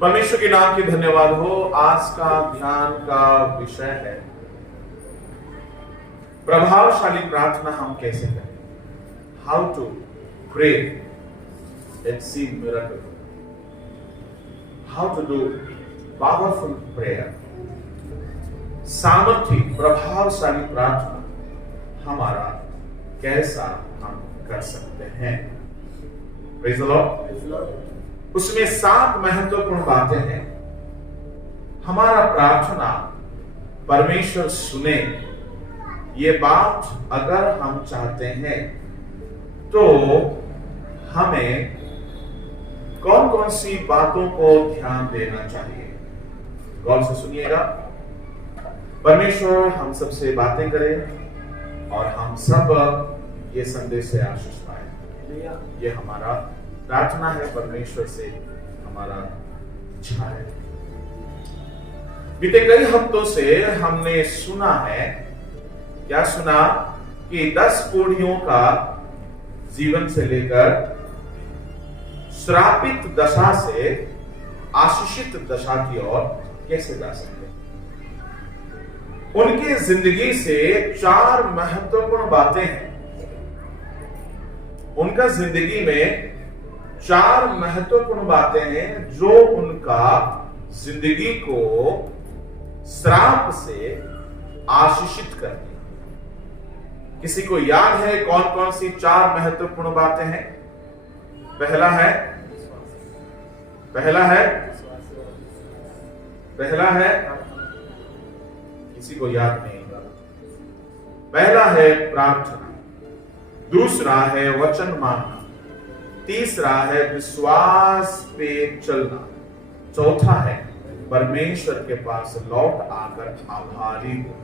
परमेश्वर के नाम की धन्यवाद हो। आज का ध्यान का विषय है प्रभावशाली प्रार्थना हम कैसे करें, how to pray and see miracle, how to do powerful prayer. सामर्थ्य प्रभावशाली प्रार्थना हमारा कैसा हम कर सकते हैं। Praise the lord. उसमें 7 महत्वपूर्ण बातें हैं। हमारा प्रार्थना परमेश्वर सुने, ये बात अगर हम चाहते हैं तो हमें कौन कौन सी बातों को ध्यान देना चाहिए। गौर से सुनिएगा। परमेश्वर हम सबसे बातें करें और हम सब ये संदेश से आशीष पाए। ये हमारा प्रार्थना है, परमेश्वर से हमारा इच्छा है। बीते कई हफ्तों से हमने सुना है, क्या सुना कि 10 पीढ़ियों का जीवन से लेकर श्रापित दशा से आशीषित दशा की ओर कैसे जा सकते हैं। उनकी जिंदगी से 4 महत्वपूर्ण बातें हैं। उनका जिंदगी में 4 महत्वपूर्ण बातें हैं जो उनका जिंदगी को श्राप से आशीषित करती है। किसी को याद है कौन कौन सी 4 महत्वपूर्ण बातें हैं? पहला है किसी को याद नहीं। पहला है प्रार्थना, दूसरा है वचन मानना, तीसरा है विश्वास पे चलना, चौथा है परमेश्वर के पास लौट आकर आभारी हो।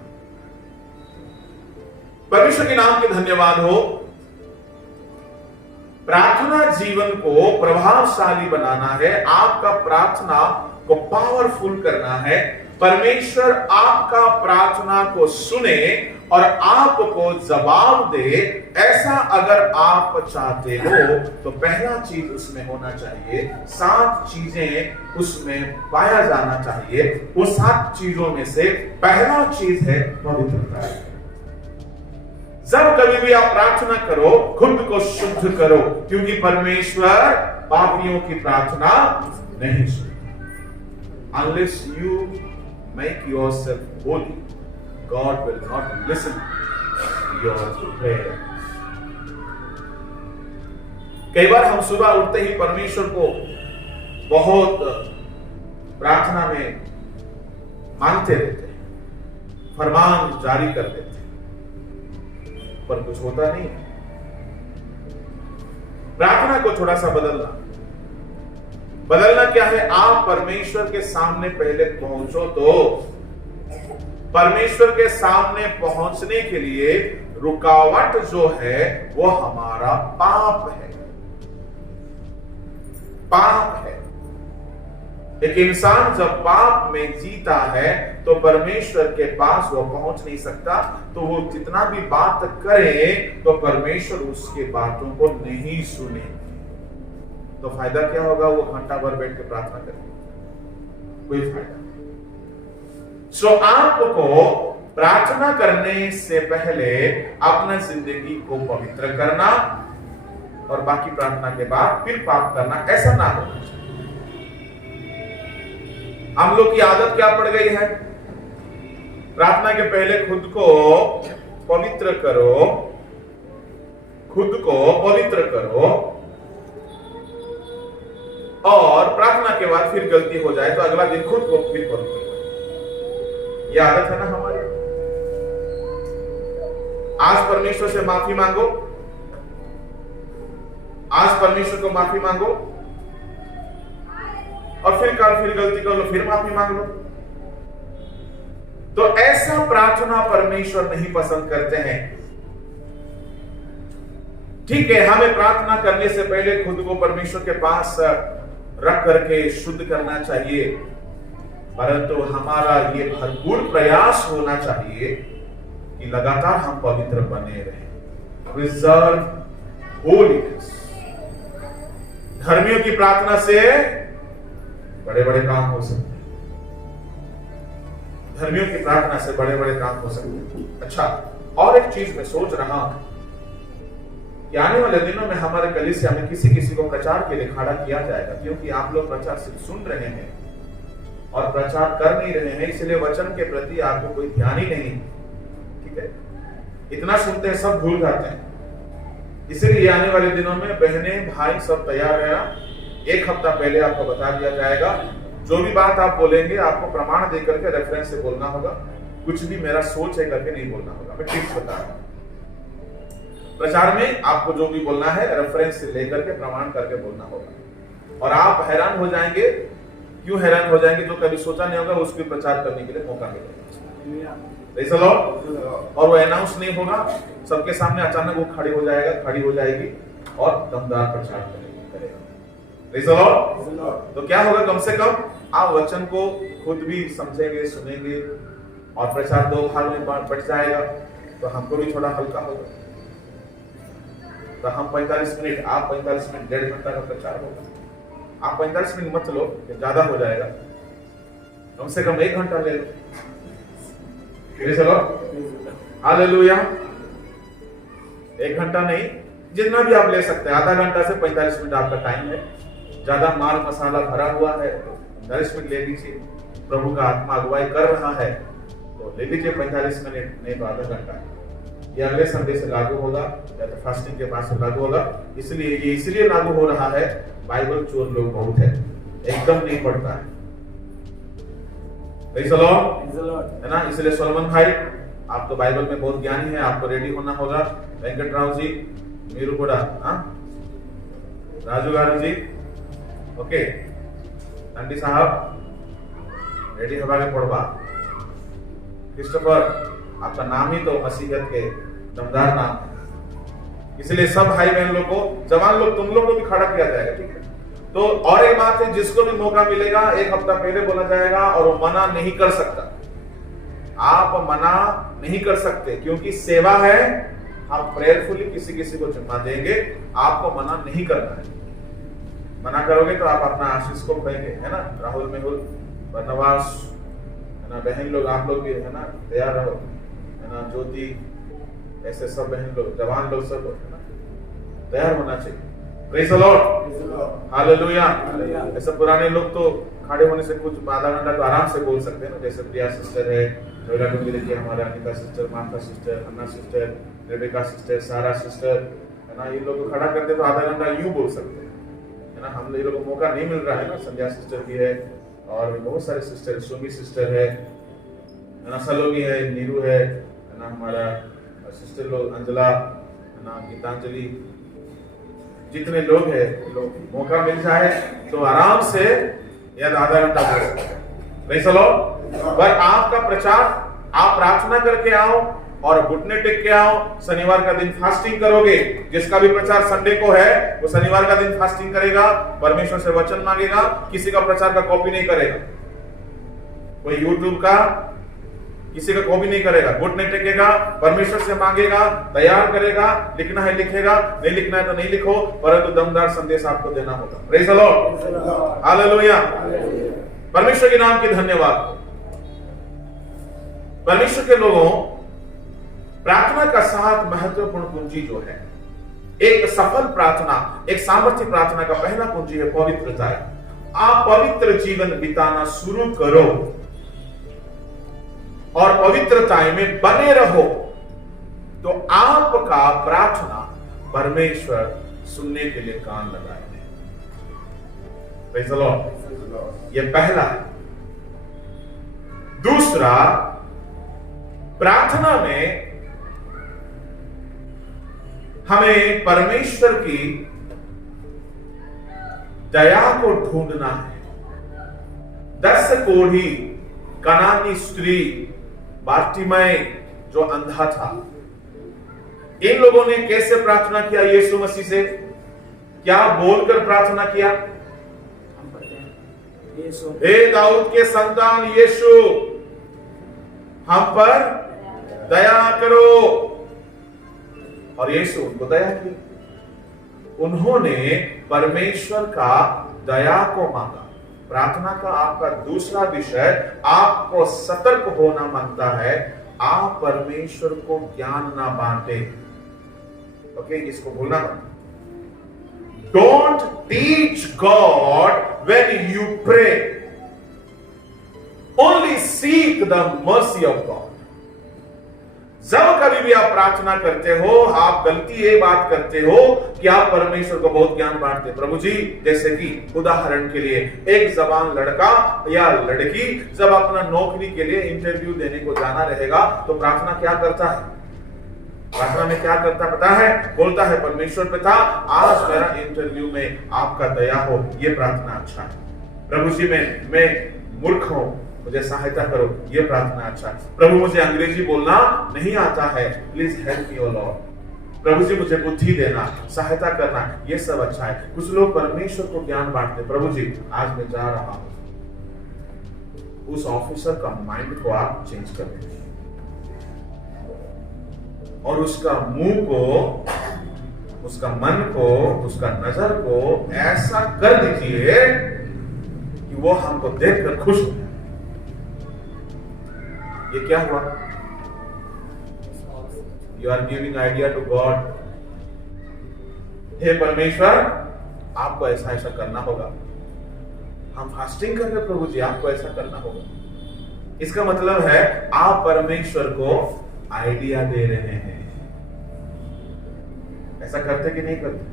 परमेश्वर के नाम के धन्यवाद हो। प्रार्थना जीवन को प्रभावशाली बनाना है, आपका प्रार्थना को पावरफुल करना है। परमेश्वर आपका प्रार्थना को सुने और आपको जवाब दे, ऐसा अगर आप चाहते हो तो पहला चीज उसमें होना चाहिए, 7 चीजें उसमें पाया जाना चाहिए। वो 7 चीजों में से पहला चीज है पवित्रता। जब कभी भी आप प्रार्थना करो, खुद को शुद्ध करो, क्योंकि परमेश्वर पापियों की प्रार्थना नहीं सुनता। Unless you make yourself holy, God will not listen to your prayer. कई बार हम सुबह उठते ही परमेश्वर को बहुत प्रार्थना में मांगते रहते हैं, फरमान जारी कर देते हैं, पर कुछ होता नहीं है। प्रार्थना को थोड़ा सा बदलना क्या है? आप परमेश्वर के सामने पहले पहुंचो। तो परमेश्वर के सामने पहुंचने के लिए रुकावट जो है वो हमारा पाप है। एक इंसान जब पाप में जीता है तो परमेश्वर के पास वो पहुंच नहीं सकता। तो वो जितना भी बात करे तो परमेश्वर उसके बातों को नहीं सुने। तो फायदा क्या होगा? वो घंटा भर बैठ के प्रार्थना करें, कोई फायदा नहीं। सो आपको प्रार्थना करने से पहले अपना जिंदगी को पवित्र करना और बाकी प्रार्थना के बाद फिर पाप करना, ऐसा ना होना चाहिए। हम लोग की आदत क्या पड़ गई है? प्रार्थना के पहले खुद को पवित्र करो और प्रार्थना के बाद फिर गलती हो जाए तो अगला दिन खुद को फिर पवित्र करो। यह आदत है ना हमारी। आज परमेश्वर से माफी मांगो, आज परमेश्वर को माफी मांगो और फिर कल फिर गलती कर लो, फिर माफी मांग लो। तो ऐसा प्रार्थना परमेश्वर नहीं पसंद करते हैं। ठीक है, हमें प्रार्थना करने से पहले खुद को परमेश्वर के पास रख करके शुद्ध करना चाहिए, परंतु हमारा ये भरपूर प्रयास होना चाहिए कि लगातार हम पवित्र बने रहें। Preserve holiness. धर्मियों की प्रार्थना से बड़े बड़े काम हो सकते हैं, धर्मियों की प्रार्थना से बड़े बड़े काम हो सकते हैं। अच्छा, और एक चीज मैं सोच रहा हूं कि आने वाले दिनों में हमारे कलीसिया में किसी किसी को प्रचार के लिए खड़ा किया जाएगा, क्योंकि आप लोग प्रचार सिर्फ सुन रहे हैं और प्रचार कर नहीं रहे हैं, इसलिए वचन के प्रति आपको कोई ध्यान ही नहीं। ठीक है, इतना सुनते हैं सब भूल जाते हैं। इसलिए आने वाले दिनों में बहनें भाई सब तैयार रहना। एक हफ्ता पहले आपको बता दिया जाएगा, जो भी बात आप बोलेंगे आपको प्रमाण देकर के रेफरेंस से बोलना होगा, कुछ भी मेरा सोच है करके नहीं बोलना होगा। मैं टिप्स बता रहा हूं, प्रचार में आपको जो भी बोलना है रेफरेंस से लेकर के प्रमाण करके बोलना होगा। और आप हैरान हो जाएंगे, क्यों हैरान हो जाएंगे, जो कभी सोचा नहीं होगा उसको प्रचार करने के लिए मौका मिलेगा। और वो अनाउंस नहीं होगा, सबके सामने अचानक वो खड़ी हो जाएगा, खड़ी हो जाएगी और दमदार प्रचार करेगा। तो क्या होगा, कम से कम आप वचन को खुद भी समझेंगे, सुनेंगे, और प्रचार 2 भाग में बट जाएगा, तो हमको भी थोड़ा हल्का होगा। तो हम 45 मिनट, आप 45 मिनट, 1.5 घंटा का प्रचार होगा। आप 45 मिनट मत लो, ज्यादा हो जाएगा, कम से कम 1 घंटा ले लो। हालेलुया। 1 घंटा नहीं, जितना भी आप ले सकते हैं, आधा घंटा से 45 मिनट आपका टाइम है। ज्यादा माल मसाला भरा हुआ है तो 45 मिनट ले लीजिए। प्रभु का आत्मा अगुवाई कर रहा है तो ले लीजिए 45 मिनट, नहीं तो आधा घंटा। ये अगले संडे से लागू होगा या तो फास्टिंग के बाद से लागू होगा। इसलिए लागू हो रहा है, बाइबल चोर लोग बहुत है, एकदम नहीं पढ़ता है ना। इसलिए सोलोमन भाई, आप तो बाइबल में बहुत ज्ञानी है, आपको रेडी होना होगा। वेंकट राव जी, मीरू कोड़ा, राजू गारू जी, ओके, नंदी साहब रेडी हवा के पढ़वा। क्रिस्टोफर, आपका नाम ही तो मसीहत के दमदार नाम है, इसलिए सब भाई बहन लोग को, जवान लोग, तुम लोग को भी खड़ा किया जाएगा। ठीक है, तो और एक बात है, जिसको भी मौका मिलेगा 1 हफ्ता पहले बोला जाएगा, और वो मना नहीं कर सकता। आप मना नहीं कर सकते, क्योंकि सेवा है। आप प्रेयरफुली किसी किसी को जिम्मा देंगे, आपको मना नहीं करना है। मना करोगे तो आप अपना आशीष को खोएंगे, है ना। राहुल, मेहुल, बनवास, है ना, बहन लोग, आप लोग भी, है ना, तैयार रहो, है ना, ज्योति, ऐसे सब बहन लोग, जवान लोग, सब, है ना, तैयार होना चाहिए। Praise the Lord, hallelujah. ऐसे पुराने लोग तो खड़े होने से कुछ आधा घंटा तो आराम से बोल सकते हैं ना, जैसे प्रिया सिस्टर है, जोला डुंगरी की, हमारे अनिता सिस्टर, माता सिस्टर, अन्ना सिस्टर, रेबेका सिस्टर, सारा सिस्टर, है ना, ये लोग खड़ा करते तो आधा घंटा यूं बोल सकते हैं, है ना। हम लोगों को मौका नहीं मिल रहा है ना। संध्या सिस्टर भी है और बहुत सारे सिस्टर, सुमी सिस्टर है ना, सलोनी है, नीरू है ना, हमारा सिस्टर लोग, अंजला, है ना, गीतांजलि, जितने लोग हैं, लोग मौका मिल जाए तो आराम से या आधा घंटा बोल सकते हैं। Praise the Lord. पर आपका प्रचार, आप प्रार्थना करके आओ और घुटने टेक के आओ। शनिवार का दिन फास्टिंग करोगे, जिसका भी प्रचार संडे को है वो शनिवार का दिन फास्टिंग करेगा, परमेश्वर से वचन मांगेगा, किसी का प्रचार का कॉपी नहीं करेगा, कोई यूट्यूब का किसी का कॉपी नहीं करेगा, घुटने टेकेगा, परमेश्वर से मांगेगा, तैयार करेगा, लिखना है लिखेगा, नहीं लिखना है तो नहीं लिखो, परंतु दमदार संदेश आपको देना होगा। Praise the Lord, hallelujah. परमेश्वर के नाम की धन्यवाद। परमेश्वर के लोगों, प्रार्थना का 7 महत्वपूर्ण कुंजी जो है, एक सफल प्रार्थना, एक सामर्थ्य प्रार्थना का पहला कुंजी है पवित्रता। आप पवित्र जीवन बिताना शुरू करो और पवित्रता में बने रहो, तो आपका प्रार्थना परमेश्वर सुनने के लिए कान लगाएंगे। Praise the Lord. ये पहला है। दूसरा, प्रार्थना में हमें परमेश्वर की दया को ढूंढना है। 10 कोढ़ी कनानी स्त्री बार्टिमय जो अंधा था, इन लोगों ने कैसे प्रार्थना किया यीशु मसीह से? क्या बोलकर प्रार्थना किया? हे दाऊद के संतान यीशु, हम पर दया करो। और यीशु उनको दया की। उन्होंने परमेश्वर का दया को मांगा। प्रार्थना का आपका दूसरा विषय आपको सतर्क होना मांगता है, आप परमेश्वर को ज्ञान ना बांटे। ओके, इसको भूलना मत। Don't teach God when you pray, only seek the mercy of God. जब कभी भी आप प्रार्थना करते हो, आप गलती ये बात करते हो कि आप परमेश्वर को बहुत ज्ञान बांटते। प्रभु जी, जैसे कि उदाहरण के लिए एक जवान लड़का या लड़की जब अपना नौकरी के लिए इंटरव्यू देने को जाना रहेगा तो प्रार्थना क्या करता है? प्रार्थना में क्या करता पता है? बोलता है, परमेश्वर पिता, आज मेरा इंटरव्यू में आपका दया हो। ये प्रार्थना अच्छा है। प्रभु जी, मैं मूर्ख हूं, मुझे सहायता करो। ये प्रार्थना अच्छा है। प्रभु, मुझे अंग्रेजी बोलना नहीं आता है, please help me oh lord. प्रभु जी, मुझे बुद्धि देना, सहायता करना, ये सब अच्छा है। कुछ लोग परमेश्वर को ज्ञान बांटते। प्रभु जी, आज मैं जा रहा हूं, उस ऑफिसर का माइंड को आप चेंज कर दीजिए और उसका मुंह को, उसका मन को, उसका नजर को ऐसा कर दीजिए कि वो हमको देखकर खुश हो। ये क्या हुआ? You are giving idea to God. हे परमेश्वर, आपको ऐसा ऐसा करना होगा। हम फास्टिंग कर रहे हैं, प्रभु जी, आपको ऐसा करना होगा। इसका मतलब है आप परमेश्वर को आइडिया दे रहे हैं। ऐसा करते कि नहीं करते?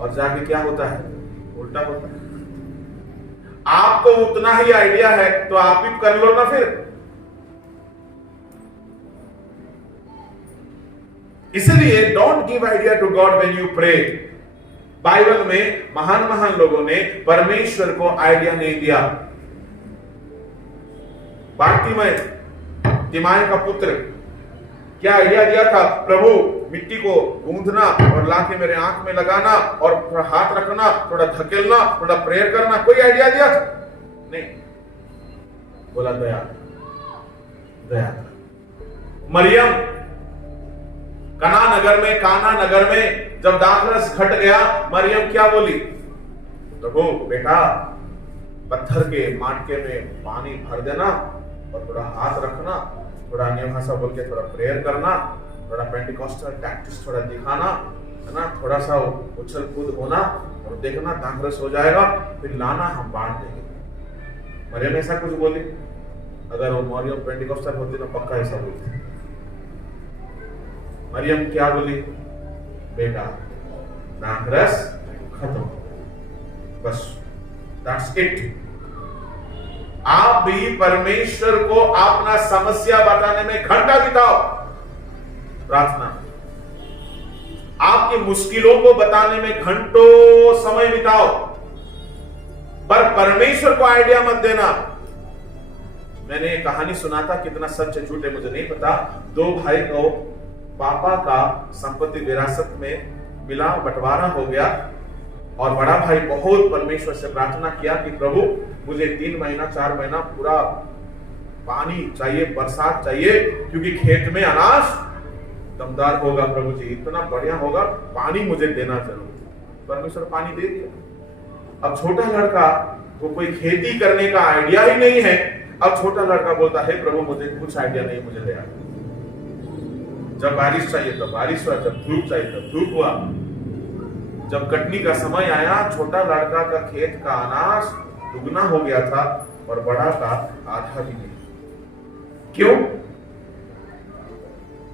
और जाके क्या होता है? उल्टा होता है। आपको उतना ही आइडिया है तो आप ही कर लो ना फिर। इसलिए don't give idea to God when you pray. Bible में महान महान लोगों ने परमेश्वर को आइडिया नहीं दिया। बार्तिमय, तिमाई का पुत्र, क्या आइडिया दिया था? प्रभु, मिट्टी को गूंथना और लाके मेरे आंख में लगाना और थोड़ा हाथ रखना, थोड़ा धकेलना, थोड़ा प्रेयर करना, कोई आइडिया दिया था? नहीं। बोला दया, दया। मरियम काना नगर में जब दाखरस घट गया, मरियम क्या बोली? प्रभु बेटा, पत्थर के माटके में पानी भर देना और थोड़ा हाथ रखना, थोड़ा अन्य भाषा बोल के थोड़ा प्रेयर करना, थोड़ा पेंटिकॉस्टल टैक्टिस थोड़ा दिखाना, है ना, थोड़ा सा उछल कूद होना और देखना दाखरस हो जाएगा, फिर लाना, हम बांट देंगे। मरियम ऐसा कुछ बोली? अगर वो मरियम पेंटिकॉस्टल होती तो पक्का ऐसा बोलती। मरियम क्या बोली? बेटा, दाखरस खत्म, बस, दैट्स इट। आप भी परमेश्वर को अपना समस्या बताने में घंटा बिताओ। प्रार्थना, आपकी मुश्किलों को बताने में घंटों समय बिताओ, पर परमेश्वर को आइडिया मत देना। मैंने एक कहानी सुना था, कितना सच है झूठ है मुझे नहीं पता। दो भाई को पापा का संपत्ति विरासत में मिला, बंटवारा हो गया और बड़ा भाई बहुत परमेश्वर से प्रार्थना किया कि प्रभु, मुझे 3 महीना 4 महीना पूरा पानी चाहिए, बरसात चाहिए, क्योंकि खेत में अनाज दमदार होगा। प्रभु जी, इतना बढ़िया होगा, पानी मुझे देना जरूर। परमेश्वर पानी दे दिया। अब छोटा लड़का को कोई खेती करने का आइडिया ही नहीं है। अब छोटा लड़का बोलता है, प्रभु मुझे कुछ आइडिया नहीं, मुझे दया। जब बारिश चाहिए तो बारिश हुआ, जब धूप चाहिए तो धूप हुआ। जब कटनी का समय आया, छोटा लड़का का खेत का अनाज दुगना हो गया था और बड़ा का आधा भी नहीं। क्यों?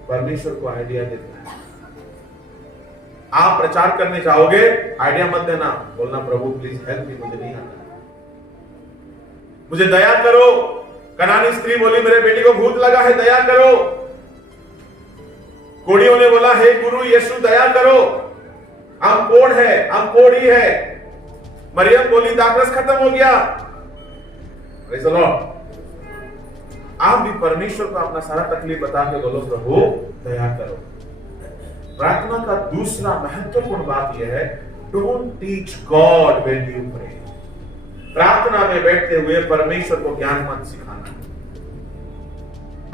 परमेश्वर को आइडिया देता है। आप प्रचार करने जाओगे, आइडिया मत देना, बोलना प्रभु प्लीज हेल्प मी, मुझे नहीं आता, मुझे दया करो। कनानी स्त्री बोली, मेरे बेटी को भूत लगा है, दया करो। कोड़ियों ने बोला, हे गुरु यीशु दया करो, हम कोड़ है, हम कोड़ी है। मरियम बोली, दाखरस खत्म हो गया। Praise the Lord. आप भी परमेश्वर को अपना सारा तकलीफ बता के बोलो, प्रभु दया करो। प्रार्थना का दूसरा महत्वपूर्ण बात यह है, don't teach God when you pray. प्रार्थना में बैठते हुए परमेश्वर को ज्ञान मत सिखाना।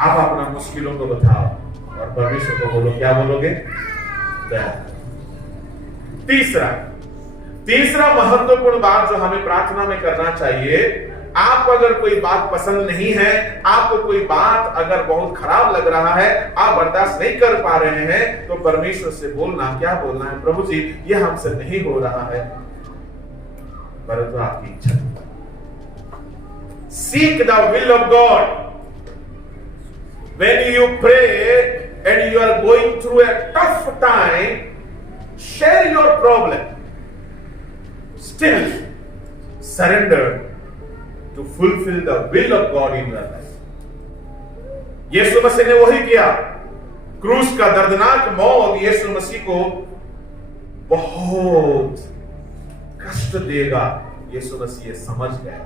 आप अपना मुश्किलों को बताओ और परमेश्वर को बोलो, क्या बोलोगे? दया। तीसरा, तीसरा महत्वपूर्ण बात जो हमें प्रार्थना में करना चाहिए, आपको अगर कोई बात पसंद नहीं है, आपको कोई बात अगर बहुत खराब लग रहा है, आप बर्दाश्त नहीं कर पा रहे हैं, तो परमेश्वर से बोलना, क्या बोलना है, प्रभु जी ये हमसे नहीं हो रहा है, परंतु आपकी इच्छा। Seek the will of God. When you pray and you are going through a tough time, share your problem. Still surrender to fulfill the will of God in your life. यीशु मसीह ने वही किया। क्रूस का दर्दनाक मौत यीशु मसीह को बहुत कष्ट देगा, यीशु मसीह ये समझ गया।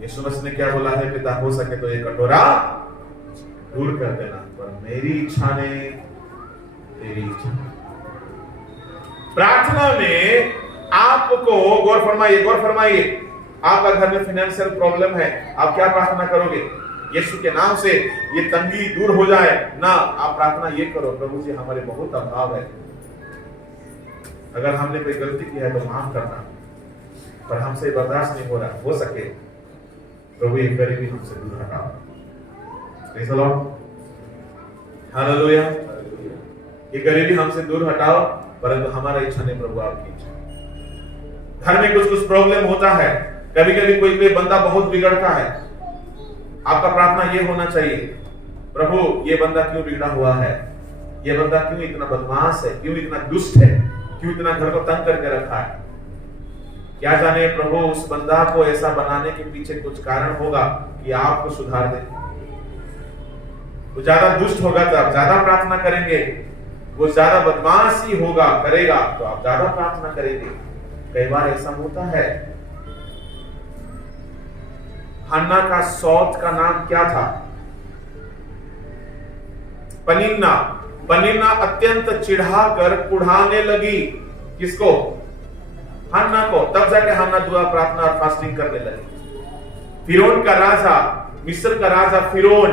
यीशु मसीह ने क्या बोला है, पिता हो सके तो ये कटोरा दूर कर देना, पर मेरी इच्छा ने तेरी इच्छा। प्रार्थना में आपको गौर फरमाइए, आपका घर में फाइनेंशियल प्रॉब्लम है, आप क्या प्रार्थना करोगे? यीशु के नाम से ये तंगी दूर हो जाए ना, आप प्रार्थना ये करो, प्रभु जी हमारे बहुत अभाव है, अगर हमने कोई गलती की है तो माफ करना, पर हमसे बर्दाश्त नहीं हो रहा, हो सके प्रभु ये गरीबी हमसे दूर हटाओ। Praise the Lord, hallelujah. ये गरीबी हमसे दूर हटाओ, परंतु हमारा इच्छा नहीं प्रभु आपकी इच्छा। घर में कुछ प्रॉब्लम होता है, कभी कभी कोई बंदा बहुत बिगड़ता है, आपका प्रार्थना ये होना चाहिए, प्रभु ये बंदा क्यों बिगड़ा हुआ है, ये बंदा क्यों इतना बदमाश है, क्यों इतना दुष्ट है, क्यों इतना घर को तंग करके रखा है, क्या जाने प्रभु उस बंदा को ऐसा बनाने के पीछे कुछ कारण होगा कि आपको सुधार दे। वो ज्यादा दुष्ट होगा तो आप ज्यादा प्रार्थना करेंगे, वो ज्यादा बदमाशी होगा करेगा तो आप ज्यादा प्रार्थना करेंगे। कई बार ऐसा होता है। हन्ना का सौत का नाम क्या था? पनिन्ना। पनिन्ना अत्यंत चिढ़ाकर कुढ़ाने लगी, किसको? हन्ना को। तब जाके हन्ना दुआ, प्रार्थना और फास्टिंग करने लगी। फिरौन का राजा, मिस्र का राजा फिरौन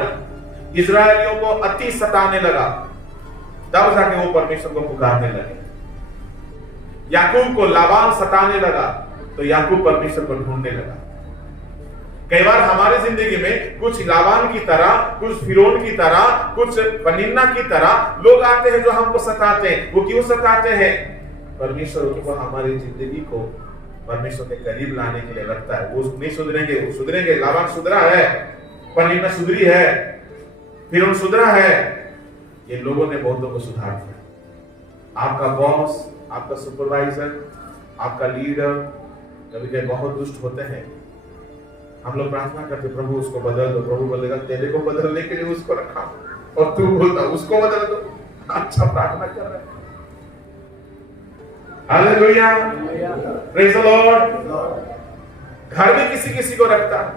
इजरायलियों को अति सताने लगा, तब जाके वो परमेश्वर को पुकारने लगे। याकूब को लाबान सताने लगा तो याकूब परमेश्वर को ढूंढने लगा। कई बार हमारी जिंदगी में कुछ लाबान की तरह, कुछ फिरौन की तरह, कुछ पनिन्ना की तरह लोग आते हैं जो हमको सताते हैं। वो क्यों सताते हैं? परमेश्वर उनको हमारी जिंदगी को परमेश्वर के करीब लाने के लिए रखता है। वो नहीं सुधरेंगे, वो सुधरेंगे। लाबान सुधरा है, पनिन्ना सुधरी है, फिरौन सुधरा है। ये लोगों ने बहुतों को सुधार दिया। आपका बॉस, आपका सुपरवाइजर, आपका लीडर कभी कभी बहुत दुष्ट होते हैं। हम लोग प्रार्थना करते, प्रभु उसको बदल दो। प्रभु बोलेगा तेरे को बदलने के लिए उसको रखा, और तू बोलता उसको बदल दो। अच्छा प्रार्थना कर रहे हैं। Hallelujah, praise the Lord. घर में किसी किसी को रखता है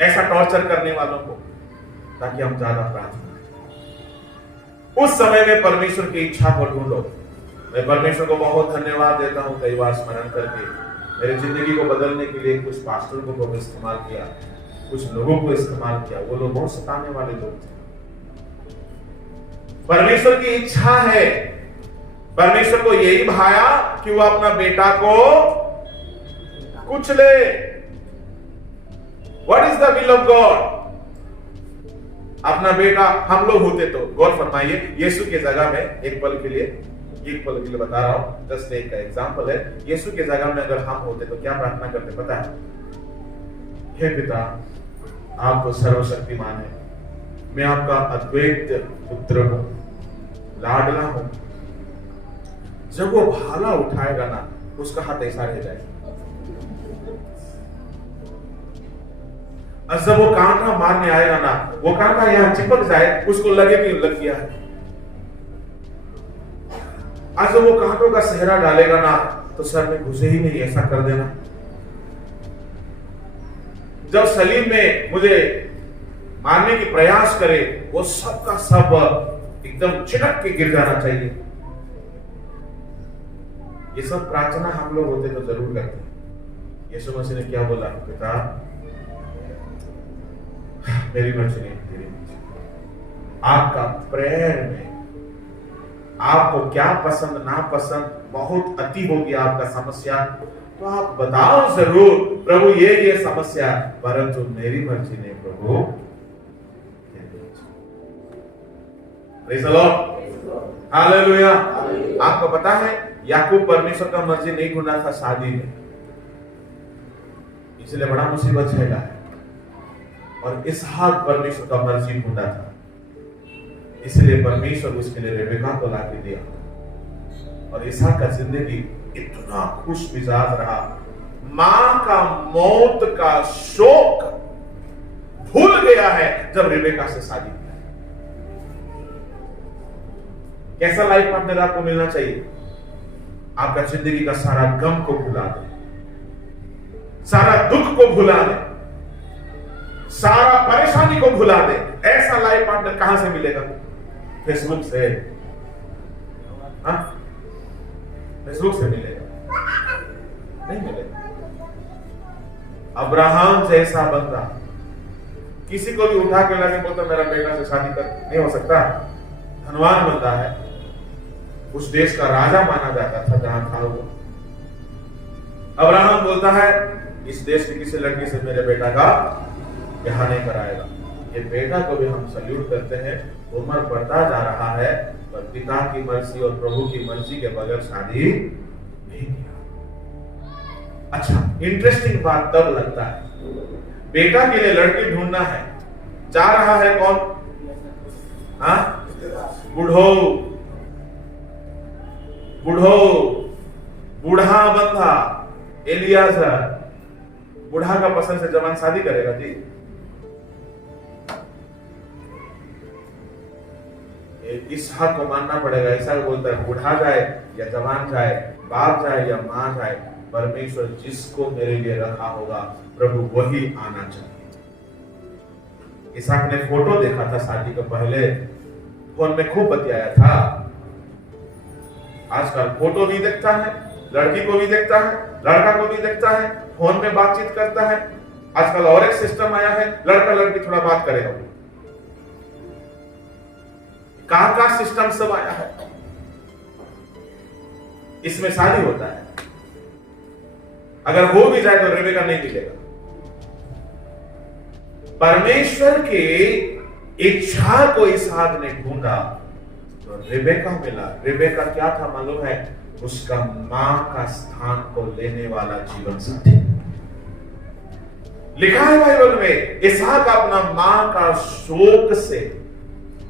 ऐसा टॉर्चर करने वालों को, ताकि हम ज्यादा प्रार्थना करें। उस समय में परमेश्वर की इच्छा को ढूंढो। मैं परमेश्वर को बहुत धन्यवाद देता हूं, कई बार स्मरण करके मेरी जिंदगी को बदलने के लिए कुछ पास्टरों को इस्तेमाल किया, कुछ लोगों को इस्तेमाल किया। वो लोग बहुत सताने वाले लोग थे। परमेश्वर की इच्छा है, परमेश्वर को यही भाया कि वो अपना बेटा को कुचले। What is the will of God? अपना बेटा हम लोग होते तो, गौर फरमाइए, यीशु की जगह में एक पल के लिए बता रहा हूं, जस्ट एक एग्जांपल है। यीशु की जगह में अगर हम होते तो क्या प्रार्थना करते पता है? हे पिता, आप तो सर्वशक्तिमान है, मैं आपका अद्वैत पुत्र हूं, लाडला हूं। जब वो भाला उठाएगा ना, उसका हाथ ऐसा रह जाएगा, और जब वो कांटा मारने आएगा ना, वो कांटा यहां चिपक जाए, उसको लगे कि लग गया है। आज जब वो कांटों का सेहरा डालेगा ना, तो सर में घुसे ही नहीं, ऐसा कर देना। जब सलीम में मुझे मारने की प्रयास करे, वो सब का सब एकदम छिटक के गिर जाना चाहिए। ये सब प्रार्थना हम लोग होते तो जरूर करते। यीशु मसीह ने क्या बोला? पिता, मेरी मर्जी नहीं तेरी मर्जी। आपका प्रेयर में आपको क्या पसंद ना पसंद, बहुत अति हो गया आपका समस्या, तो आप बताओ जरूर प्रभु ये समस्या, परंतु मेरी मर्जी नहीं प्रभु। Praise the Lord, hallelujah. आपको पता है याकूब परमेश्वर का मर्जी नहीं ढूंढा था शादी में, इसलिए बड़ा मुसीबत झेला है। और इसहाक परमेश्वर का मर्जी ढूंढा था, इसलिए परमेश्वर उसके लिए रेबेका को ला के दिया। और इसहाक का जिंदगी इतना खुश मिजाज रहा, मां का मौत का शोक भूल गया है जब रेबेका से शादी किया। कैसा लाइफ पार्टनर आपको मिलना चाहिए? आपका जिंदगी का सारा गम को भुला दे, सारा दुख को भुला दे, सारा परेशानी को भुला दे। ऐसा लाइफ पार्टनर कहां से मिलेगा? फेसबुक से? फेसबुक से मिलेगा? नहीं मिलेगा। अब्राहम जैसा बंदा किसी को भी उठा के लाके बोलता मेरा बेटा से शादी कर, नहीं हो सकता। धनवान बंदा है, उस देश का राजा माना जाता था जहां था वो। अब्राहम बोलता है इस देश की किसी लड़की से मेरे बेटा का ब्याह नहीं कराएगा। ये बेटा को भी हम सल्यूट करते हैं, उम्र बढ़ता जा रहा है, पर पिता की मर्जी और प्रभु की मर्जी के बगैर शादी नहीं किया। अच्छा, इंटरेस्टिंग बात तब लगता है बेटा के लिए लड़की ढूंढना है, जा रहा है कौन? बूढ़ा बंधा एलियाजर। बूढ़ा का पसंद से जवान शादी करेगा जी? इसहाक को मानना पड़ेगा। ऐसा बोलता है बूढ़ा जाए या जवान जाए, बाप जाए या मां जाए, परमेश्वर जिसको मेरे लिए रखा होगा प्रभु वही आना चाहिए। इसहाक ने फोटो देखा था शादी के पहले, फोन में खूब बतियाया था। आजकल फोटो भी देखता है, लड़की को भी देखता है, लड़का को भी देखता है, फोन में बातचीत करता है। आजकल और एक सिस्टम आया है, लड़का लड़की थोड़ा बात करेगा। का सिस्टम सब आया है, इसमें शादी होता है। अगर हो भी जाए तो रेबेका नहीं मिलेगा। परमेश्वर की इच्छा को इसहाक ने ढूंढा तो रेबेका मिला। रेबेका क्या था मालूम है? उसका मां का स्थान को लेने वाला जीवन साथी। लिखा है बाइबल में इसहाक अपना मां का शोक से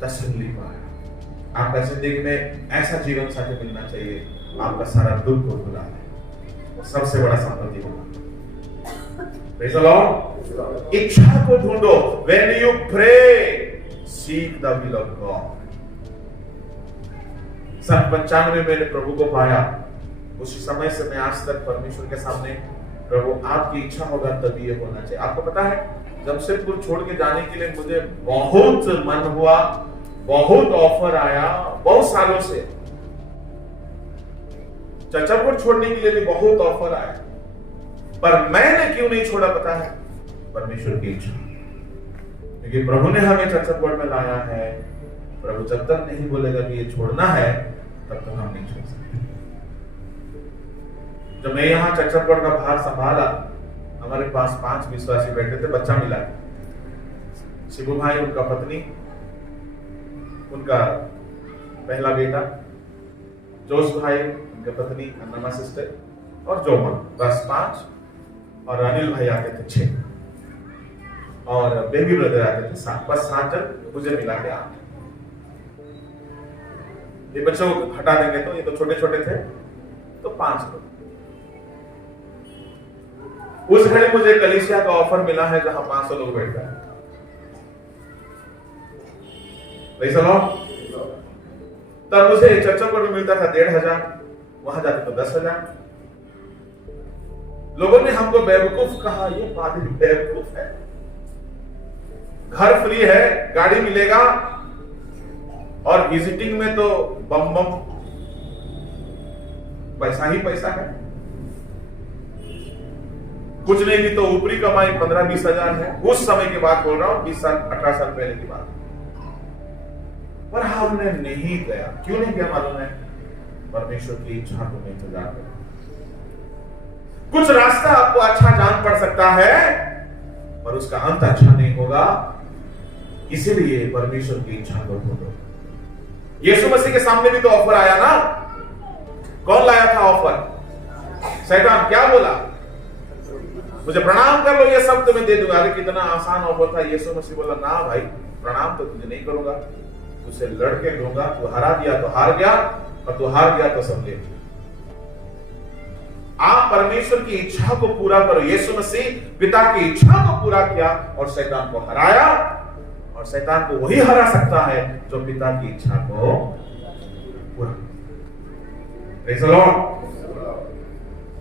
तसल्ली पाया। आपका जिंदगी में ऐसा जीवन साथी मिलना चाहिए, आपका सारा दुख को भुला दे, वो सबसे बड़ा संपत्ति होगा। Praise the Lord. इच्छा को ढूंढो। When you pray, seek the will of God। 95 मैंने प्रभु को पाया, उसी समय से मैं आज तक परमेश्वर के सामने, प्रभु आपकी इच्छा होगा तभी ये होना चाहिए। आपको पता है जमशेदपुर छोड़ के जाने के लिए मुझे बहुत मन हुआ, बहुत ऑफर आया, बहुत सालों से। चर्चपुर छोड़ने के लिए भी बहुत ऑफर आया, पर मैंने क्यों नहीं छोड़ा पता है? परमेश्वर की इच्छा। क्योंकि प्रभु ने हमें चर्चपुर में लाया है। प्रभु जब तक नहीं बोलेगा कि ये छोड़ना है तब तक हम नहीं छोड़ सकते। जब मैं यहाँ चर्चपुर का भार संभाला, हमारे पास 5 विश्वासी बैठे थे, बच्चा मिला। शिबू भाई, उनका पत्नी, उनका पहला बेटा, जोश भाई, उनके पत्नी अन्नमा सिस्टर और जोमन, बस 5। और अनिल भाई आते थे 6 और बेबी ब्रदर आते थे 7। बस 7 जन मुझे मिला के 8। ये बच्चों को हटा देंगे तो ये तो छोटे छोटे थे, तो 5 लोग। उस घड़ी मुझे कलीसिया का ऑफर मिला है जहां 500 लोग बैठ गए। तब मुझे चर्चों में मिलता था 1500, वहां जाते तो 10,000। लोगों ने हमको बेवकूफ कहा, ये पादरी बेवकूफ है। घर फ्री है, गाड़ी मिलेगा, और विजिटिंग में तो बम बम पैसा ही पैसा है। कुछ नहीं भी तो ऊपरी कमाई 15-20 हजार है। उस समय की बात बोल रहा हूं, 20 साल 18 साल पहले की बात। पर हमने नहीं किया। क्यों नहीं किया मालूम है? परमेश्वर की इच्छा को इंतजार करो। कुछ रास्ता आपको अच्छा जान पड़ सकता है पर उसका अंत अच्छा नहीं होगा, इसीलिए परमेश्वर की इच्छा को ढूंढो। यीशु मसीह के सामने भी तो ऑफर आया ना। कौन लाया था ऑफर? शैतान। क्या बोला? मुझे प्रणाम कर लो, ये सब तुम्हें दे दूंगा। अरे कितना आसान ऑफर था। यीशु मसीह बोला ना भाई, प्रणाम तो तुझे नहीं करूंगा, तुझसे लड़के दूंगा। तू हरा दिया तो हार गया, और तू हार गया तो सब ले लिया। आप परमेश्वर की इच्छा को पूरा करो। यीशु मसीह पिता की इच्छा को पूरा किया और शैतान को हराया, और शैतान को वही हरा सकता है जो पिता की इच्छा को पूरा। Praise the Lord.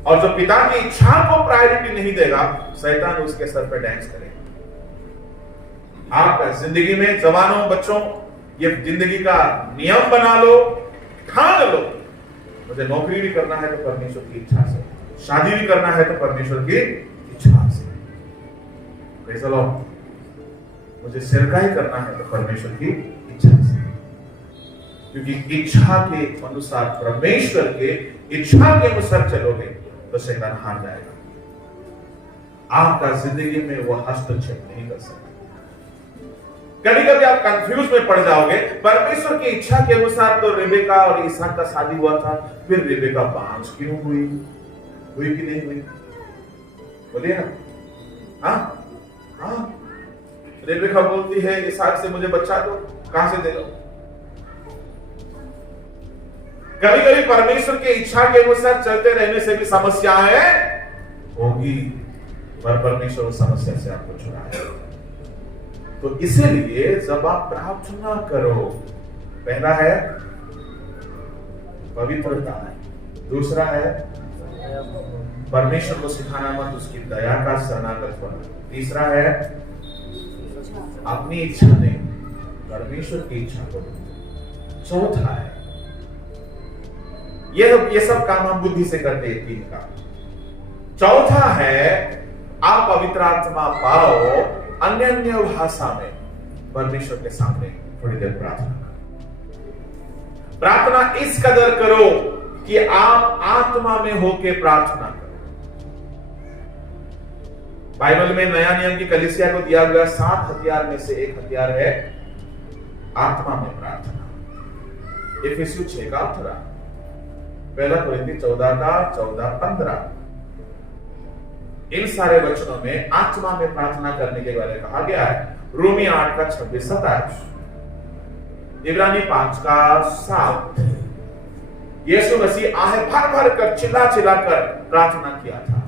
और जो पिता की इच्छा को प्रायोरिटी नहीं देगा, शैतान उसके सर पे डांस करेगा। आप जिंदगी में जवानों बच्चों, ये जिंदगी का नियम बना लो, ठान लो, मुझे नौकरी भी करना है तो परमेश्वर की इच्छा से, शादी भी करना है तो परमेश्वर की इच्छा से, प्रेज़ द लॉर्ड, मुझे सेवकाई करना है तो परमेश्वर की इच्छा से। क्योंकि इच्छा के अनुसार, परमेश्वर के इच्छा के अनुसार चलोगे तो शैतान हार जाएगा। आपका जिंदगी में वो हस्तक्षेप नहीं कर सकता। कभी कभी आप कंफ्यूज में पड़ जाओगे। परमेश्वर की इच्छा के अनुसार तो रेबेका और इसहाक का शादी हुआ था, फिर रेबेका बांझ क्यों हुई? हुई कि नहीं हुई? बोलिए ना। हाँ, रेबेका बोलती है इसहाक से मुझे बच्चा दो, कहां से दे दो? कभी कभी परमेश्वर की इच्छा के अनुसार चलते रहने से भी समस्याएं होगी, पर परमेश्वर उस समस्या से आपको छुड़ाएगा। तो इसीलिए जब आप प्रार्थना करो, पहला है पवित्रता, दूसरा है परमेश्वर को सिखाना मत, उसकी दया का शरणागत होना, तीसरा है अपनी इच्छा नहीं परमेश्वर की इच्छा को, चौथा है ये सब काम हम बुद्धि से करते हैं, तीन का। चौथा है आप पवित्र आत्मा पाओ, अन्य अन्य भाषा में परमेश्वर के सामने थोड़ी देर प्रार्थना इस कदर करो कि आप आत्मा में होके प्रार्थना करो। बाइबल में नया नियम की कलीसिया को दिया गया 7 हथियार में से एक हथियार है आत्मा में प्रार्थना। इफिसियों 6 का 18, पहला कोरिन्थी 14 का 14-15, इन सारे वचनों में आत्मा में प्रार्थना करने के बारे में कहा गया है। रोमी 8 का 26-27, इब्रानी 5 का 7। यीशु मसीह आहे भर भर कर, चिल्ला चिल्ला कर प्रार्थना किया था।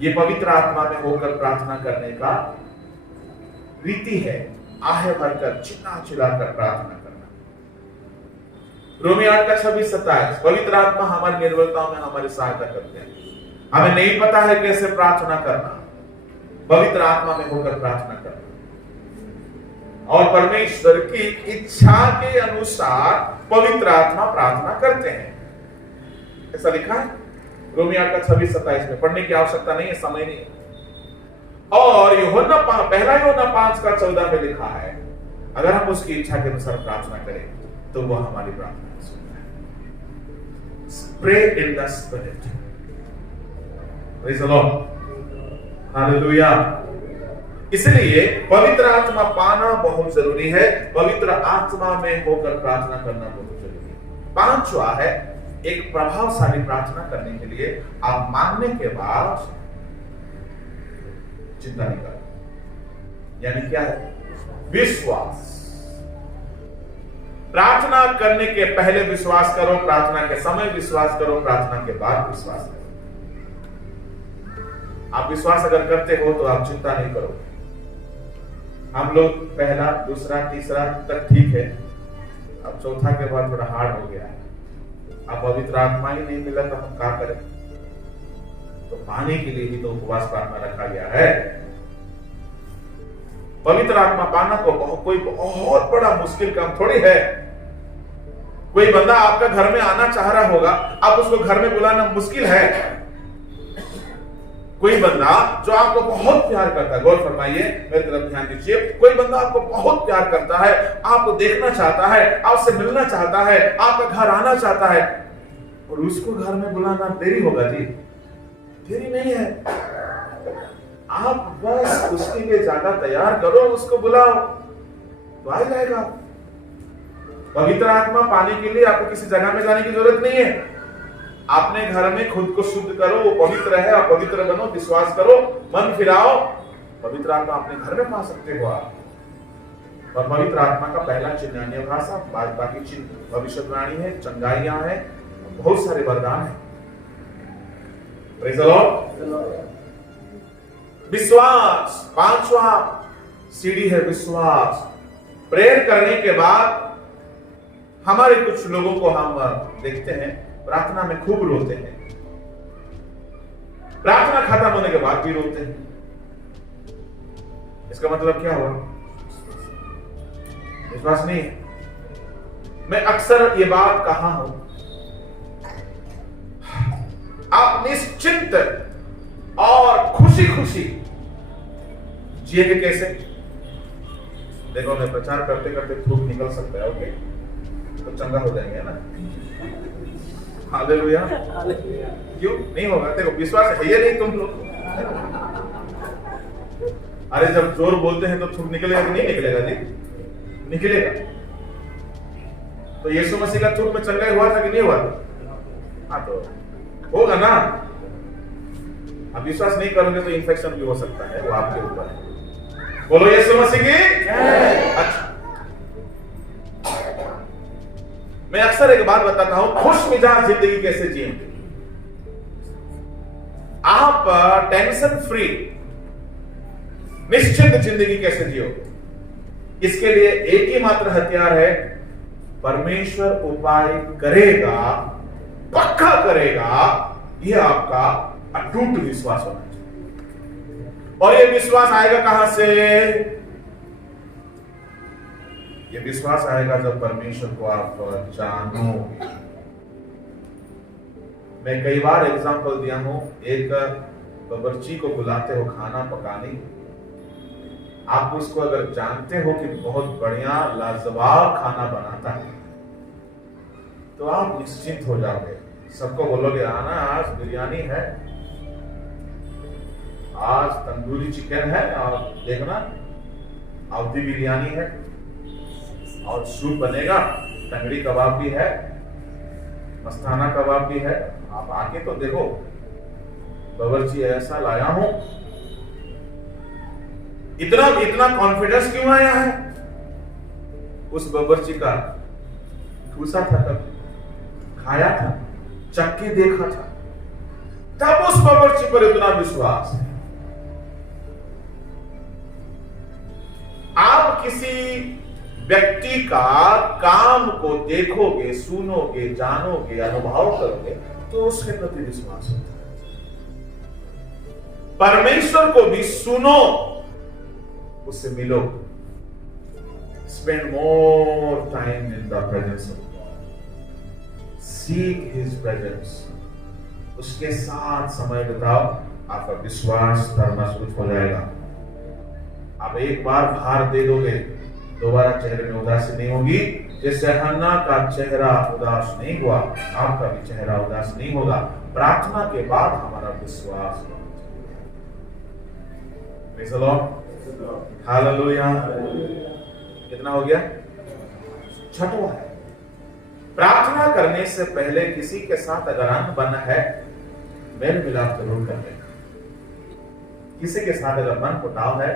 ये पवित्र आत्मा में होकर प्रार्थना करने का रीति है, आहे भर कर, चिल्ला चिल्ला कर प्रार्थना करना। रोमी 8 का 26-27, पवित्र आत्मा हमारी निर्बलताओं में हमारी सहायता करते हैं। हमें नहीं पता है कैसे प्रार्थना करना, पवित्र आत्मा में होकर प्रार्थना करना, और परमेश्वर की इच्छा के अनुसार पवित्र आत्मा प्रार्थना करते हैं। ऐसा लिखा है रोमी 8 का 26-27 में। पढ़ने की आवश्यकता नहीं है, समय नहीं है। और पहला यूहन्ना 5 का 14 में लिखा है, अगर हम उसकी इच्छा के अनुसार प्रार्थना करें तो वह हमारी प्रार्थना सुनता है। Pray in the Spirit. Praise the Lord. Hallelujah. इसलिए पवित्र आत्मा पाना बहुत जरूरी है, पवित्र आत्मा में होकर प्रार्थना करना बहुत जरूरी है। पांचवा है, एक प्रभावशाली प्रार्थना करने के लिए आप मानने के बाद चिंता नहीं करो। यानी क्या है? विश्वास। प्रार्थना करने के पहले विश्वास करो, प्रार्थना के समय विश्वास करो, प्रार्थना के बाद विश्वास करो। आप विश्वास अगर करते हो तो आप चिंता नहीं करो। हम लोग पहला, दूसरा, तीसरा तक ठीक है, अब चौथा के बाद थोड़ा हार्ड हो गया है। अब पवित्र आत्मा ही नहीं मिला तो हम क्या करें? तो पाने के लिए भी तो उपवास प्रार्थना रखा गया है। पवित्र आत्मा पाना को कोई बहुत बड़ा मुश्किल काम थोड़ी है। कोई बंदा आपका घर में आना चाह रहा होगा, आप उसको घर में बुलाना मुश्किल है। कोई बंदा जो आपको बहुत प्यार करता है, गौर फरमाइए, मेरी तरफ ध्यान दीजिए, कोई बंदा आपको बहुत प्यार करता है, आपको देखना चाहता है, आपसे मिलना चाहता है, आपका घर आना चाहता है, और उसको घर में बुलाना देरी होगा जी? देरी नहीं है। आप बस उसके लिए ज्यादा तैयार करो, उसको बुलाओ तो आ जाएगा। पवित्र आत्मा पाने के लिए आपको किसी जगह में जाने की जरूरत नहीं है। अपने घर में खुद को शुद्ध करो, वो पवित्र है, आप पवित्र बनो, विश्वास करो, मन फिराओ, पवित्र आत्मा अपने घर में पा सकते हो आप। और पवित्र आत्मा का पहला चिन्ह अन्य भाषा, बाकी चिन्ह भविष्यवाणी है, चंगाइयां है, बहुत सारे वरदान है। Praise the Lord. विश्वास, पांचवा सीढ़ी है विश्वास। प्रेयर करने के बाद हमारे कुछ लोगों को हम देखते हैं प्रार्थना में खूब रोते हैं, प्रार्थना खत्म होने के बाद भी रोते हैं। इसका मतलब क्या हुआ? विश्वास नहीं है। मैं अक्सर ये बात कहा हूं, आप निश्चिंत और खुशी खुशी जिएंगे कैसे? देखो, मैं प्रचार करते करते थूक निकल सकता है, ओके, तो चंगा हो जाएंगे ना। हालेलुया। क्यों नहीं होगा? देखो, विश्वास है ये नहीं तुम लोग। अरे जब जोर बोलते हैं तो थूक निकलेगा कि नहीं निकलेगा जी? निकलेगा। तो यीशु मसीह का थूक में चंगाई हुआ था कि नहीं हुआ? हाँ, तो होगा ना। अब विश्वास नहीं करोगे तो इन्फेक्शन भी हो सकता है, वो आपके ऊपर है। बोलो यीशु मसीह की जय। अच्छा, मैं अक्सर एक बात बताता हूं, खुश मिजाज जिंदगी कैसे जिए। आप टेंशन फ्री निश्चिंत जिंदगी कैसे जियो? इसके लिए एक ही मात्र हथियार है, परमेश्वर उपाय करेगा, पक्का करेगा। यह आपका अटूट विश्वास होना चाहिए। और यह विश्वास आएगा कहां से? यह विश्वास आएगा जब परमेश्वर को आप जानो। मैं कई बार एग्जांपल दिया हूं, एक बावर्ची को बुलाते हो खाना पकाने, आप उसको अगर जानते हो कि बहुत बढ़िया लाजवाब खाना बनाता है, तो आप निश्चिंत हो जाओगे। सबको बोलोगे आना, आज बिरयानी है, आज तंदूरी चिकन है, और देखना अवधी बिरयानी है, और सूप बनेगा, टंगड़ी कबाब भी है, मस्ताना कबाब भी है। आप आके तो देखो, बावर्ची ऐसा लाया हूं। इतना कॉन्फिडेंस क्यों आया है? उस बावर्ची का ठूसा था, कभी खाया था, चक्के देखा था, तब उस बावर्ची पर इतना विश्वास है। आप किसी व्यक्ति का काम को देखोगे, सुनोगे, जानोगे, अनुभव करोगे, तो उसके प्रति विश्वास होता है। परमेश्वर को भी सुनो, उससे मिलो। Spend more time in the presence of God, seek his presence, उसके साथ समय बिताओ, आपका विश्वास मजबूत हो जाएगा। आप एक बार भार दे दोगे, दोबारा चेहरे में उदासी नहीं होगी। जैसे हन्ना का चेहरा उदास नहीं हुआ, आपका भी चेहरा उदास नहीं होगा। प्रार्थना के बाद हमारा विश्वास प्रेज़ द लॉर्ड, हालेलुया। कितना हो गया? छठवां है, प्रार्थना करने से पहले किसी के साथ अगर अनबन है, मेल मिलाप जरूर कर लेना। किसी के साथ अगर मन मुटाव है,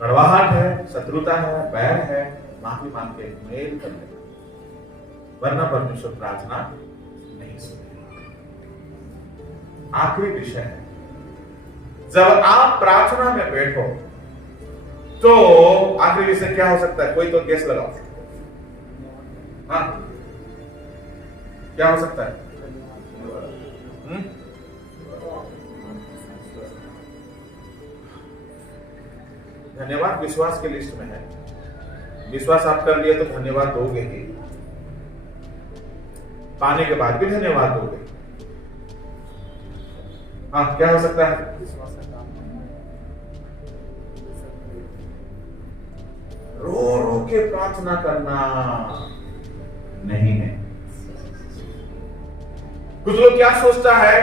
कड़वाहट है, शत्रुता है, बैर है, माफी मांग के मेल कर लेना, वरना परमेश्वर प्रार्थना नहीं सुनेगा। आखिरी विषय है, जब आप प्रार्थना में बैठो तो आखिरी विषय क्या हो सकता है? कोई तो गेस लगाओ। हाँ, क्या हो सकता है? धन्यवाद विश्वास के लिस्ट में है। विश्वास आप कर लिए तो धन्यवाद दोगे ही, पाने के बाद भी धन्यवाद दोगे। हाँ, क्या हो सकता है? रो रो के प्रार्थना करना नहीं है। कुछ लोग क्या सोचता है,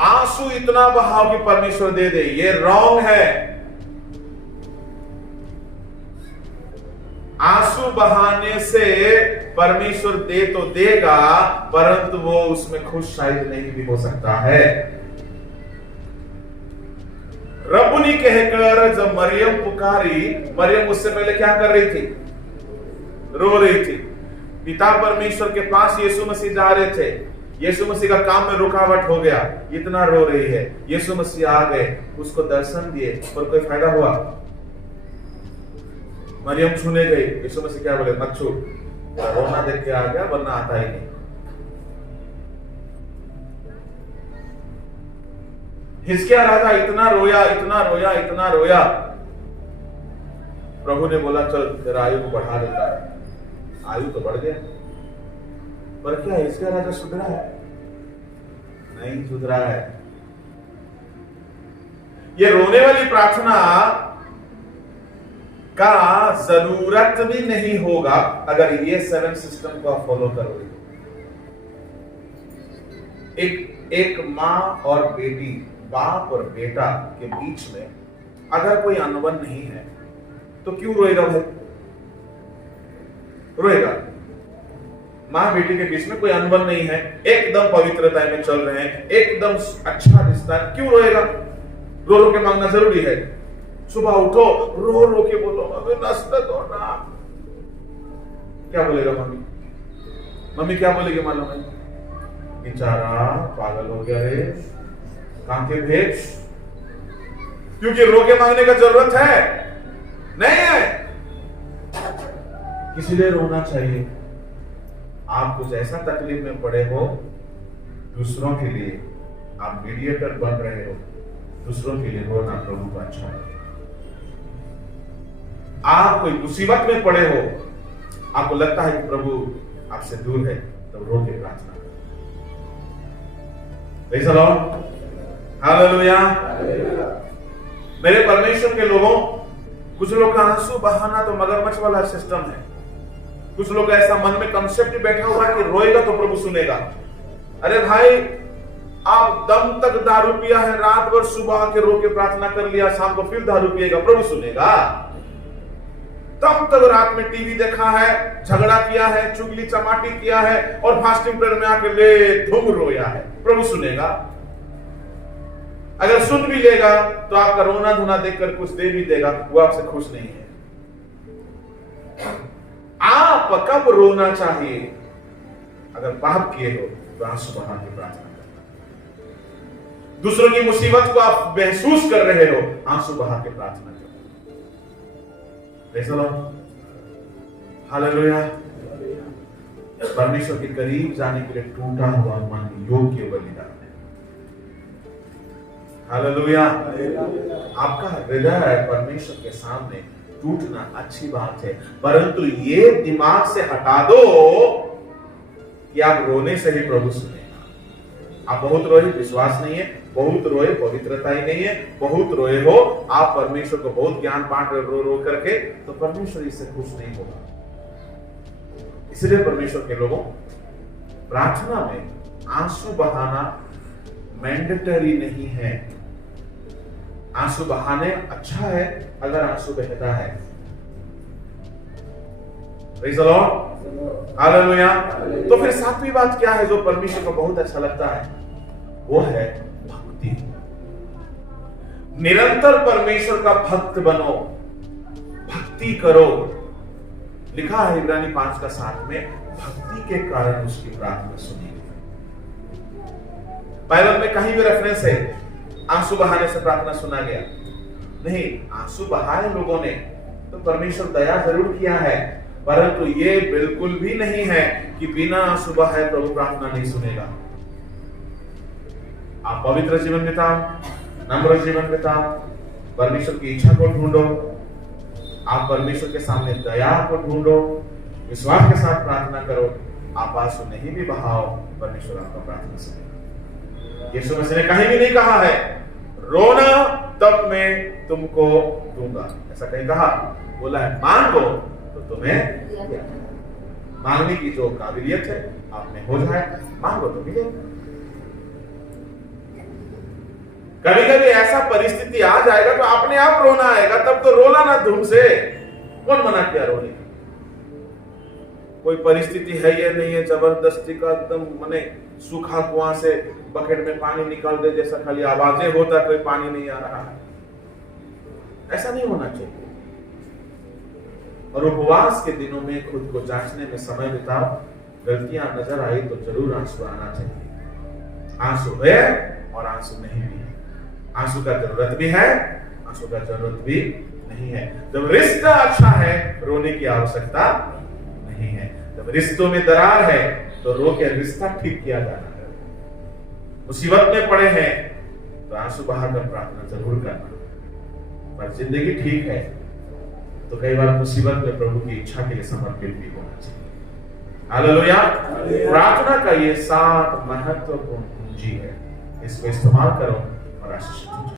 आंसू इतना बहाव कि परमेश्वर दे दे, ये रॉन्ग है। आंसू बहाने से परमेश्वर दे तो देगा, परंतु वो उसमें खुश शायद नहीं भी हो सकता है। रब्बुनी कहकर जब मरियम पुकारी, मरियम उससे पहले क्या कर रही थी? रो रही थी। पिता परमेश्वर के पास यीशु मसीह जा रहे थे, यीशु मसीह का काम में रुकावट हो गया, इतना रो रही है। यीशु मसीह आ गए, उसको दर्शन दिए, पर कोई फायदा हुआ? मरियम छूने गई, यीशु मसीह क्या बोले? मत छू, रोना देख के आ गया, वरना आता ही नहीं। हिजकिय्याह राजा इतना रोया, इतना रोया, इतना रोया, प्रभु ने बोला चल तेरा आयु को बढ़ा देता है। आयु तो बढ़ गया, पर क्या हिजकिय्याह राजा सुधरा है? नहीं सुधरा है। ये रोने वाली प्रार्थना का जरूरत भी नहीं होगा अगर ये 7 सिस्टम को आप फॉलो करोगे। एक मां और बेटी, बाप और बेटा के बीच में अगर कोई अनबन नहीं है तो क्यों रोएगा भाई? रोएगा। मां बेटी के बीच में कोई अनबन नहीं है, एकदम पवित्रता में चल रहे हैं, एकदम अच्छा रिश्ता है, क्यों रोएगा? रो रो के मांगना जरूरी है। सुबह उठो, रो रो के बोलो मम्मी नाश्ता दो ना। क्या बोलेगा मम्मी? मम्मी क्या बोलेगी मालूम है? बेचारा पागल हो गया रे, कांके भेज। क्योंकि रो के मांगने का जरूरत है नहीं है, इसीलिए रोना चाहिए। आप कुछ ऐसा तकलीफ में पड़े हो, दूसरों के लिए आप मीडिएटर बन रहे हो, दूसरों के लिए रोना प्रभु को अच्छा है। आप कोई मुसीबत में पड़े हो, आपको लगता है कि प्रभु आपसे दूर है, तो रो के प्रार्थना करो। Praise the Lord, hallelujah. मेरे परमेश्वर के लोगों, कुछ लोग का आंसू बहाना तो मगरमच्छ वाला सिस्टम है। कुछ लोग ऐसा मन में कंसेप्ट बैठा हुआ है कि रोएगा तो प्रभु सुनेगा। अरे भाई, आप दम तक दारू पिया है, रात भर सुबह के रो के प्रार्थना कर लिया, शाम को फिर दारू पिएगा, प्रभु सुनेगा? दम तक रात में टीवी देखा है, झगड़ा किया है, चुगली चमाटी किया है और फास्टिंग प्रेयर में आके ले धूम रोया है, प्रभु सुनेगा? अगर सुन भी लेगा तो आपका रोना धोना देखकर कुछ दे भी देगा, वो आपसे खुश नहीं है। आप कब रोना चाहिए? अगर पाप किए हो तो आंसू बहा के प्रार्थना करना। दूसरों की मुसीबत को आप महसूस कर रहे हो, आंसू बहा के प्रार्थना करना। Praise the Lord, hallelujah. परमेश्वर के करीब जाने के लिए टूटा हुआ मन योग्य बलिदान है। हालेलुया। आपका हृदय परमेश्वर के सामने टूटना अच्छी बात है, परंतु ये दिमाग से हटा दो कि आप रोने से ही प्रभु सुनेगा। आप बहुत रोए, विश्वास नहीं है, बहुत रोए, पवित्रता ही नहीं है, बहुत रोए हो, आप परमेश्वर को बहुत ज्ञान बांट रहे रो रो करके, तो परमेश्वर इससे खुश नहीं होगा। इसलिए परमेश्वर के लोगों, प्रार्थना में आंसू बहाना मैंडेटरी नहीं है। आंसू बहाने अच्छा है अगर आंसू बहता है। Praise the Lord, hallelujah. तो फिर सातवीं बात क्या है जो परमेश्वर को बहुत अच्छा लगता है? वो है भक्ति। निरंतर परमेश्वर का भक्त बनो, भक्ति करो। लिखा है इब्रानी 5:7 में, भक्ति के कारण उसकी प्रार्थना सुनी गई। बाइबल में कहीं भी रेफरेंस है आंसू बहाने से प्रार्थना सुना गया नहीं। आंसू बहाए लोगों ने तो परमेश्वर दया जरूर किया है, परंतु ये बिल्कुल भी नहीं है कि बिना आंसू बहाए प्रभु प्रार्थना नहीं सुनेगा। आप पवित्र जीवन बिताओ, नम्र जीवन बिताओ, परमेश्वर की इच्छा को ढूंढो, आप परमेश्वर के सामने दया को ढूंढो, विश्वास के साथ प्रार्थना करो। आप आंसू नहीं भी बहाओ, परमेश्वर आपका प्रार्थना सुनेगा। यीशु मसीह ने कहीं भी नहीं कहा है रोना तब मैं तुमको दूंगा, ऐसा कहीं कहा? बोला है मांगो तो तुम्हें, मांगने की जो काबिलियत है आप में हो जाए, मांगो तो मिलेगा। कभी कभी ऐसा परिस्थिति आ जाएगा तो अपने आप रोना आएगा, तब तो रोना ना धूम से। कौन मना किया रोने? कोई परिस्थिति है या नहीं है जबरदस्ती का एकदम मने सूखा कुआं से बकेट में पानी निकाल दे जैसा खाली आवाजें होता कोई पानी नहीं आ रहा है, ऐसा नहीं होना चाहिए। और उपवास के दिनों में खुद को जांचने में समय बिताओ, गलतियां नजर आई तो जरूर आंसू आना चाहिए। आंसू है और आंसू नहीं भी है, आंसू का जरूरत भी है, आंसू का जरूरत भी नहीं है। जब रिश्ता अच्छा है रोने की आवश्यकता नहीं है। जब रिश्तों में दरार है तो रो के रिश्ता ठीक किया जाना है। मुसीबत में पड़े हैं तो आंसू बहाकर प्रार्थना जरूर करना, पर जिंदगी ठीक है तो कई बार मुसीबत में प्रभु की इच्छा के लिए समर्पित भी होना चाहिए। हालेलुया। प्रार्थना का ये 7 महत्वपूर्ण पूंजी है, इसको इस्तेमाल करो और आशीष